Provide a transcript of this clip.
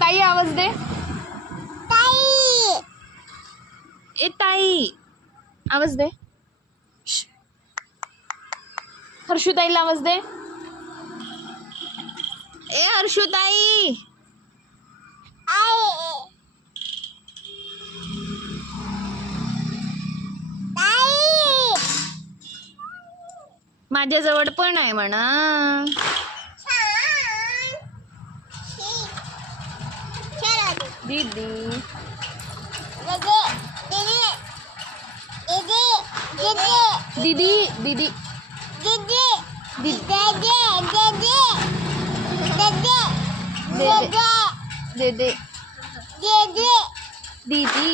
ताई आवाज दे. ताई. ए ताई आवाज दे. हर्षुताईला आवाज दे. ए हर्षुताई. माझ्याजवळ पण आहे म्हणा. दीदी दीदी दीदी दीदी दीदी